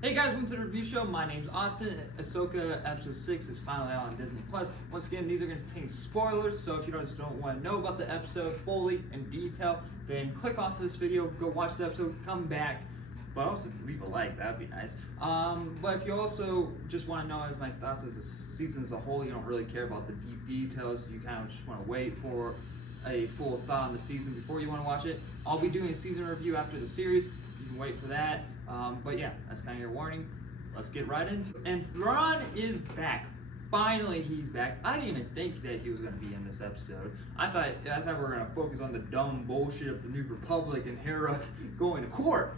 Hey guys, welcome to the review show. My name's Austin. Ahsoka episode 6 is finally out on Disney Plus. Once again, these are going to contain spoilers, so if you just don't want to know about the episode fully in detail, then click off this video, go watch the episode, come back, but also leave a like, that'd be nice. But if you also just want to know as my thoughts as the season as a whole, you don't really care about the deep details, you kind of just want to wait for a full thought on the season before you want to watch it. I'll be doing a season review after the series. You can wait for that. But yeah, that's kind of your warning. Let's get right into it. And Thrawn is back. Finally, he's back. I didn't even think that he was going to be in this episode. I thought we were going to focus on the dumb bullshit of the New Republic and Hera going to court.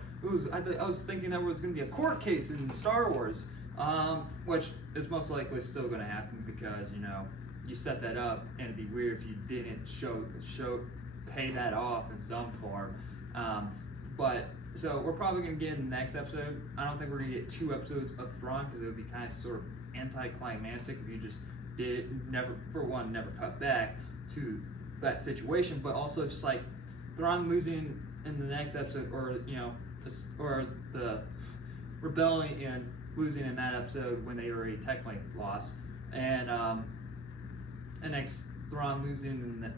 I was thinking that there was going to be a court case in Star Wars, which is most likely still going to happen because you set that up, and it'd be weird if you didn't pay that off in some form. So we're probably going to get in the next episode. I don't think we're going to get 2 episodes of Thrawn because it would be kind of sort of anticlimactic if you just never cut back to that situation, but also just like Thrawn losing in the next episode, or the rebellion and losing in that episode when they already technically lost, and next Thrawn losing in the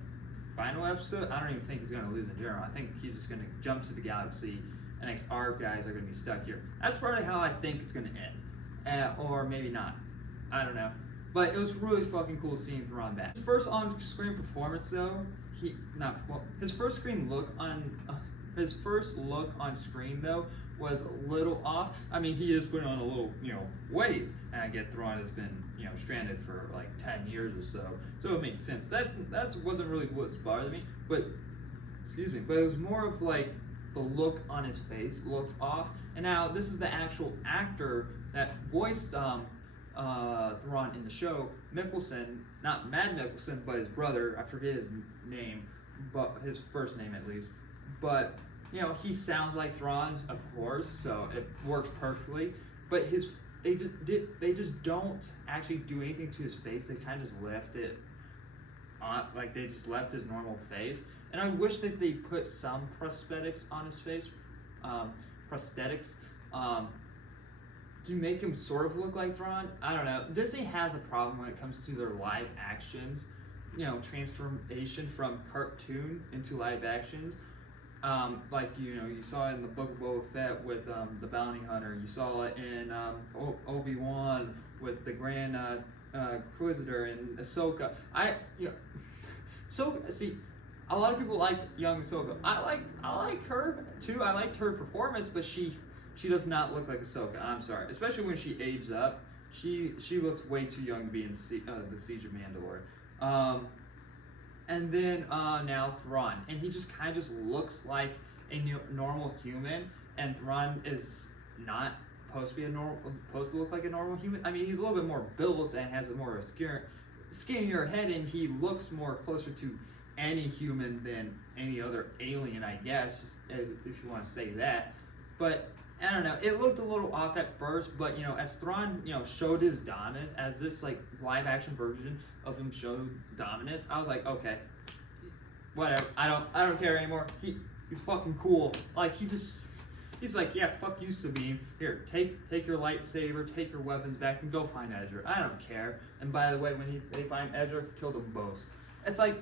final episode. I don't even think he's going to lose in general. I think he's just going to jump to the galaxy, and next our guys are going to be stuck here. That's probably how I think it's going to end, or maybe not. I don't know. But it was really fucking cool seeing Thrawn back. His first on-screen performance, though, his first look on screen though was a little off. I mean, he is putting on a little, weight, and I get Thrawn has been, stranded for like 10 years or so it makes sense. That wasn't really what's bothering me, but it was more of like the look on his face looked off. And now this is the actual actor that voiced Thrawn in the show, Mikkelsen, not Matt Mikkelsen, but his brother. I forget his name, but his first name at least. But he sounds like Thrawn's, of course, so it works perfectly. But they just don't actually do anything to his face. They kind of just left it on, like they just left his normal face. And I wish that they put some prosthetics on his face, to make him sort of look like Thrawn. I don't know. Disney has a problem when it comes to their live actions, transformation from cartoon into live actions. Like you saw it in the Book of Boba Fett with the Bounty Hunter. You saw it in Obi-Wan with the Grand Inquisitor and Ahsoka. See, a lot of people like young Ahsoka. I like her too. I liked her performance, but she does not look like Ahsoka. I'm sorry, especially when she aged up. She looked way too young to be in the Siege of Mandalore. And then now Thrawn, and he just kind of just looks like a normal human, and Thrawn is not supposed to look like a normal human. I mean, he's a little bit more built and has a more skinnier head, and he looks more closer to any human than any other alien, I guess, if you want to say that. But I don't know, it looked a little off at first, but as Thrawn, showed his dominance, as this like live action version of him showed dominance, I was like, okay, whatever, I don't care anymore. He's fucking cool. Like he's like, yeah, fuck you, Sabine. Here, take your lightsaber, take your weapons back, and go find Ezra. I don't care. And by the way, when they find Ezra, kill them both. It's like,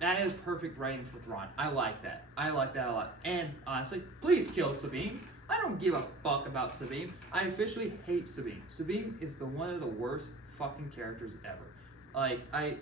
that is perfect writing for Thrawn. I like that. I like that a lot. And honestly, please kill Sabine. I don't give a fuck about Sabine. I officially hate Sabine. Sabine is one of the worst fucking characters ever. Like, I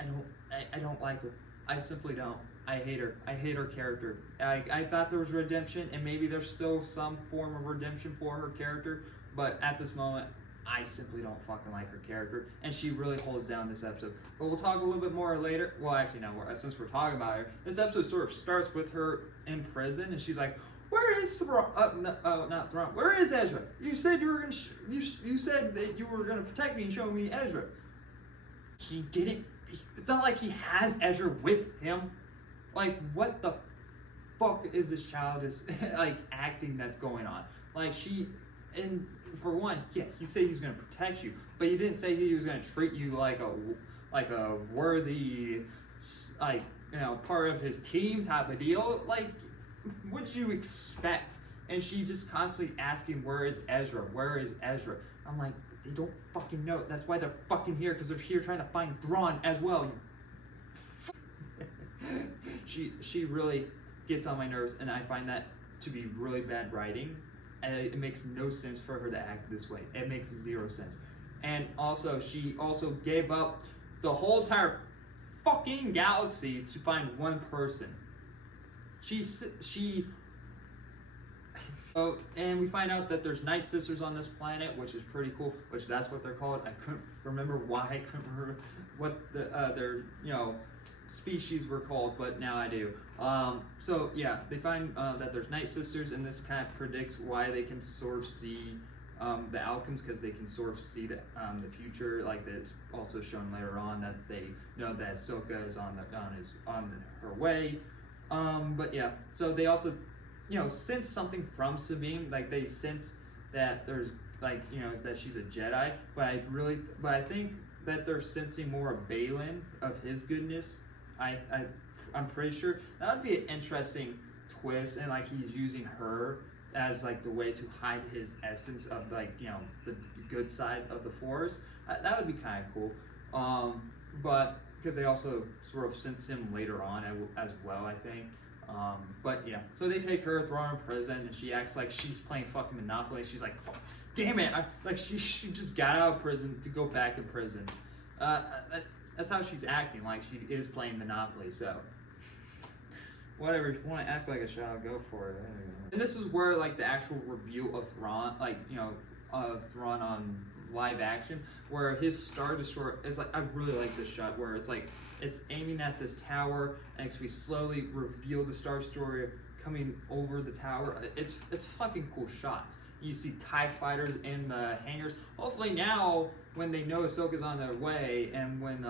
don't like her. I simply don't. I hate her. I hate her character. I thought there was redemption, and maybe there's still some form of redemption for her character, but at this moment, I simply don't fucking like her character, and she really holds down this episode. But we'll talk a little bit more later. Well, actually, no. Since we're talking about her, this episode sort of starts with her in prison, and she's like, "Where is Thrawn? Not Thrawn. Where is Ezra? You said you were gonna. You said that you were gonna protect me and show me Ezra. He didn't. It's not like he has Ezra with him. Like, what the fuck is this childish like acting that's going on? Like And for one, yeah, he said he's going to protect you, but he didn't say he was going to treat you like a worthy, part of his team type of deal. Like, would you expect and she just constantly asking, where is Ezra? Where is Ezra? I'm like, they don't fucking know. That's why they're fucking here, because they're here trying to find Thrawn as well. She really gets on my nerves, and I find that to be really bad writing. And it makes no sense for her to act this way. It makes zero sense. And also, she also gave up the whole entire fucking galaxy to find one person. Oh, and we find out that there's Night Sisters on this planet, which is pretty cool. Which that's what they're called. I couldn't remember why. I couldn't remember what their species were called, but now I do. So yeah, they find that there's Night Sisters, and this kind of predicts why they can sort of see the outcomes, because they can sort of see the future. Like that's also shown later on that they know that Ahsoka is on her way. But yeah, so they also sense something from Sabine. Like they sense that there's that she's a Jedi, but I think that they're sensing more of Balin, of his goodness. I'm pretty sure that would be an interesting twist, and like he's using her as like the way to hide his essence of the good side of the Force. That would be kind of cool. But because they also sort of sense him later on as well, I think. But yeah, so they take her, throw her in prison, and she acts like she's playing fucking Monopoly. She's like, fuck, damn it! She just got out of prison to go back in prison. That's how she's acting, like she is playing Monopoly. So whatever, if you want to act like a child, go for it. And this is where like the actual review of Thrawn, of Thrawn on live action, where his Star Destroyer is like, I really like this shot where it's like it's aiming at this tower, and we slowly reveal the Star Destroyer coming over the tower. It's fucking cool shots. You see TIE fighters in the hangars. Hopefully now, when they know Ahsoka's on their way, and when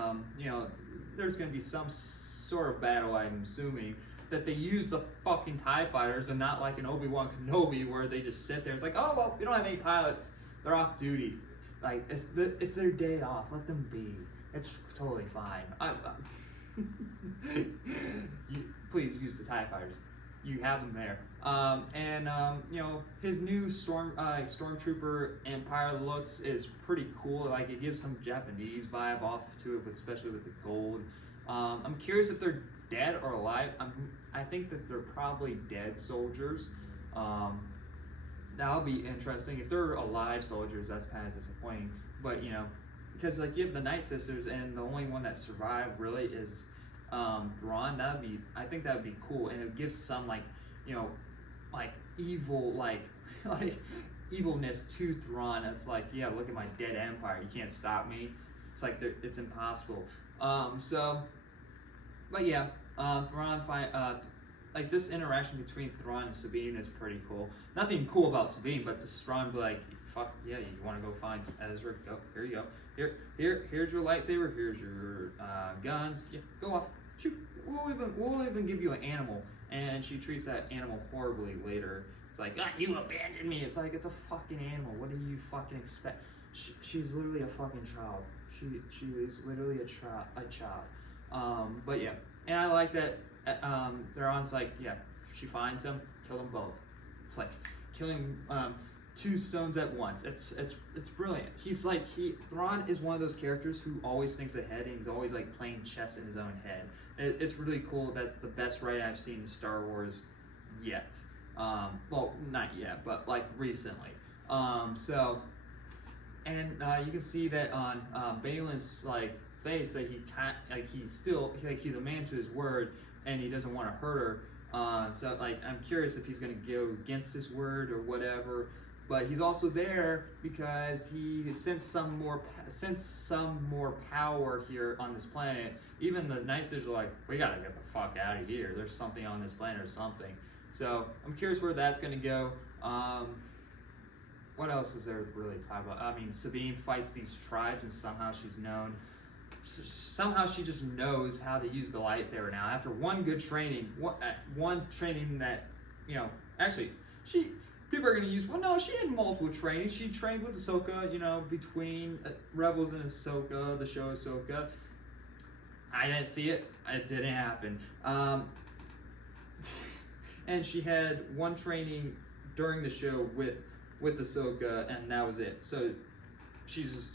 there's gonna be some sort of battle, I'm assuming, that they use the fucking TIE fighters and not like an Obi-Wan Kenobi where they just sit there. It's like, oh well, we don't have any pilots. They're off duty. Like it's their day off. Let them be. It's totally fine. Please use the TIE fighters. You have them there. His new Stormtrooper Empire looks is pretty cool. Like it gives some Japanese vibe off to it, but especially with the gold. I'm curious if they're dead or alive. I think that they're probably dead soldiers. That'll be interesting. If they're alive soldiers, that's kind of disappointing. But because like you have the Night Sisters, and the only one that survived really is Thrawn. I think that would be cool, and it gives some like evil like evilness to Thrawn. It's like, yeah, look at my dead empire. You can't stop me. It's like it's impossible. But yeah, Thrawn like this interaction between Thrawn and Sabine is pretty cool. Nothing cool about Sabine, but to Thrawn be like, fuck yeah, you want to go find Ezra? Go, here you go. Here's your lightsaber. Here's your guns. Yeah, go off, shoot. We'll even give you an animal. And she treats that animal horribly later. It's like, you abandoned me. It's like, it's a fucking animal. What do you fucking expect? She's literally a fucking child. She is literally a child. But yeah, and I like that. Thrawn's like, yeah, she finds him, kill them both. It's like killing two stones at once. It's brilliant. Thrawn is one of those characters who always thinks ahead, and he's always like playing chess in his own head. It's really cool. That's the best writing I've seen in Star Wars yet. Well, not yet, but like recently. You can see that on Balin's like face that he can't, like he's a man to his word, and he doesn't want to hurt her. So like I'm curious if he's gonna go against his word or whatever. But he's also there because he sensed some more power here on this planet. Even the Night Sisters are like, we gotta get the fuck out of here. There's something on this planet or something. So I'm curious where that's gonna go. What else is there to really talk about? I mean, Sabine fights these tribes, and somehow she's known. Somehow she just knows how to use the lightsaber now. After one good training, one training that, actually, people are going to use, well, no, she had multiple trainings. She trained with Ahsoka, between Rebels and Ahsoka, the show Ahsoka. I didn't see it. It didn't happen. And she had one training during the show with Ahsoka, and that was it. So she's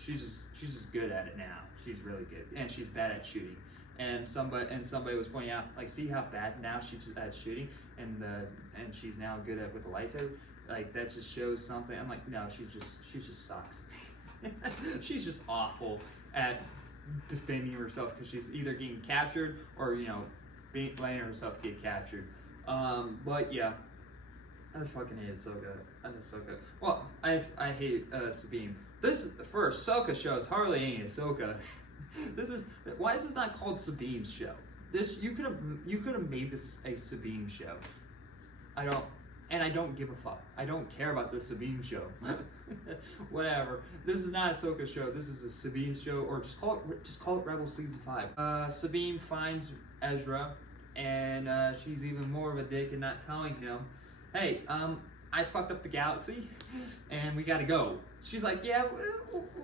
just good at it now. She's really good, and she's bad at shooting. And somebody was pointing out, like, see how bad now she's at shooting, and she's now good at with the lightsaber. Like, that just shows something. I'm like, no, she just sucks. She's just awful at defending herself because she's either getting captured or, you know, letting herself get captured. But yeah, I fucking hate Ahsoka. Well, I hate Sabine. This for Ahsoka show, it's hardly any Ahsoka. Why is this not called Sabine's show? You could have made this a Sabine show. I don't give a fuck. I don't care about the Sabine show. Whatever. This is not Ahsoka's show. This is a Sabine show, or just call it Rebel Season 5. Sabine finds Ezra, and she's even more of a dick in not telling him, hey, I fucked up the galaxy, and we gotta go. She's like, yeah,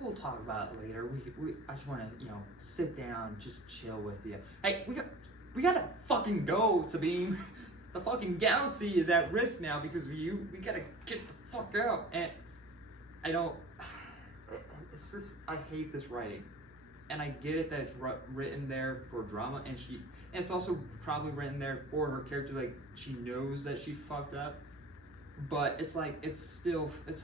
we'll talk about it later. I just want to, you know, sit down, just chill with you. Hey, we gotta fucking go, Sabine. The fucking galaxy is at risk now because of you. We gotta get the fuck out. And I don't. It's just, I hate this writing, and I get it that it's written there for drama, and it's also probably written there for her character. Like, she knows that she fucked up, but it's like it's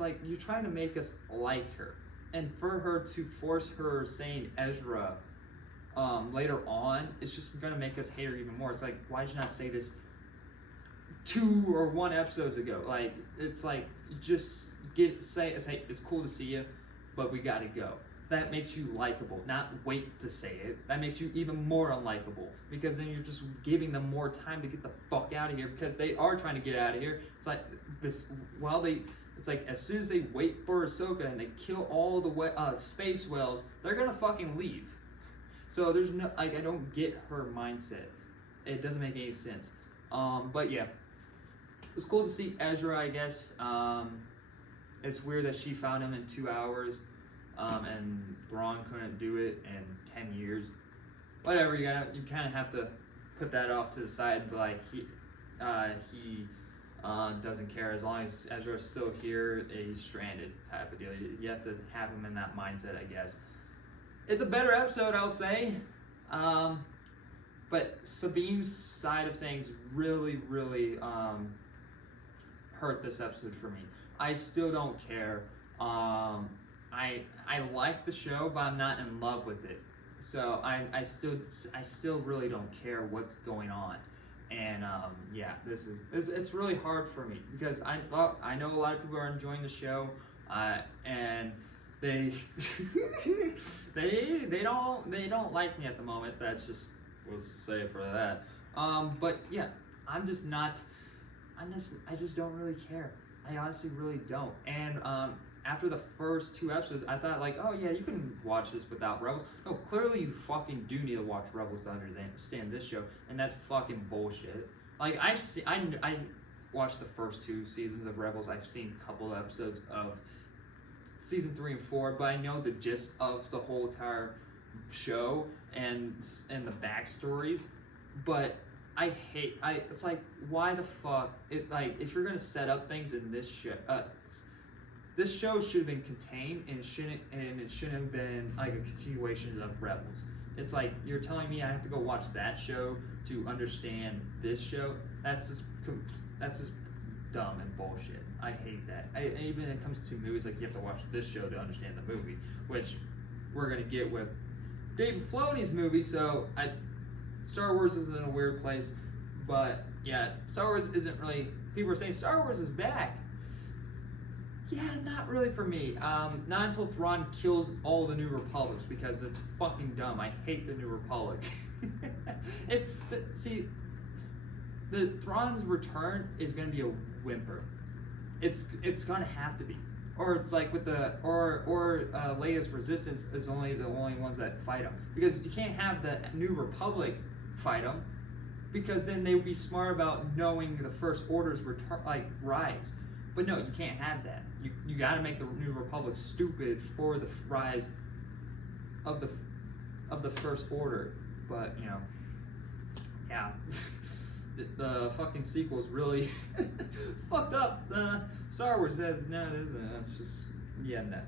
like you're trying to make us like her, and for her to force her saying Ezra later on, it's just gonna make us hate her even more. It's like, why did you not say this 2 or 1 episodes ago? Like, it's like, just say it's cool to see you, but we gotta go. That makes you likable, not wait to say it. That makes you even more unlikable, because then you're just giving them more time to get the fuck out of here, because they are trying to get out of here. It's like this, it's like as soon as they wait for Ahsoka and they kill all the space whales, they're gonna fucking leave. So there's no, like, I don't get her mindset. It doesn't make any sense. But yeah, it's cool to see Ezra, I guess. It's weird that she found him in 2 hours, and Thrawn couldn't do it in 10 years. Whatever, you kind of have to put that off to the side. But like, he doesn't care as long as Ezra's still here. He's stranded, type of deal. You have to have him in that mindset, I guess. It's a better episode, I'll say. But Sabine's side of things really hurt this episode for me. I still don't care. I like the show, but I'm not in love with it. So I still really don't care what's going on. And yeah, it's really hard for me, because I know a lot of people are enjoying the show, and they they don't like me at the moment. That's just, we'll say for that. But yeah, I just don't really care. I honestly really don't. And after the first 2 episodes, I thought, like, oh yeah, you can watch this without Rebels. No, clearly you fucking do need to watch Rebels to understand this show, and that's fucking bullshit. Like, I watched the first 2 seasons of Rebels. I've seen a couple of episodes of season 3 and 4, but I know the gist of the whole entire show and the backstories. But it's like, why the fuck? If you're gonna set up things in this show, this show should have been contained, and it shouldn't have been like a continuation of Rebels. It's like, you're telling me I have to go watch that show to understand this show? That's just dumb and bullshit. I hate that. Even when it comes to movies, like, you have to watch this show to understand the movie, which we're gonna get with Dave Filoni's movie. So Star Wars is in a weird place, but yeah, Star Wars isn't really. People are saying Star Wars is back. Yeah, not really for me. Not until Thrawn kills all the New Republics, because it's fucking dumb. I hate the New Republic. The Thrawn's return is gonna be a whimper. It's gonna have to be, or it's like with Leia's resistance is only the only ones that fight him, because you can't have the New Republic fight him, because then they would be smart about knowing the First Order's rise. But no, you can't have that. You got to make the New Republic stupid for the rise of the First Order. But, you know, yeah. the fucking sequels really fucked up the Star Wars. Says no, it isn't. It's just yeah. No,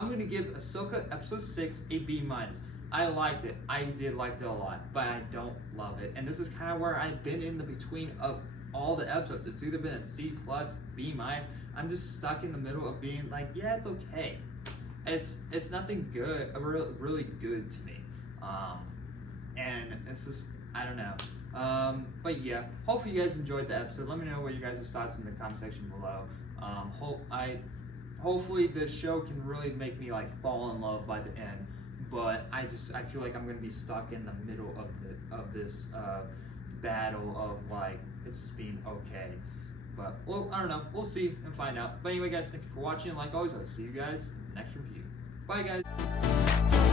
I'm gonna give Ahsoka Episode 6 a B minus. I liked it. I did like it a lot, but I don't love it. And this is kind of where I've been in the between of all the episodes. It's either been a C plus, B minus. I'm just stuck in the middle of being like, yeah, it's okay. It's nothing good, really good to me. And it's just, I don't know. But yeah, hopefully you guys enjoyed the episode. Let me know what you guys' thoughts in the comment section below. Hopefully this show can really make me like fall in love by the end. But I feel like I'm gonna be stuck in the middle of this battle of like it's just being okay. But well, I don't know. We'll see and find out. But anyway, guys, thank you for watching. Like always, I'll see you guys in the next review. Bye, guys.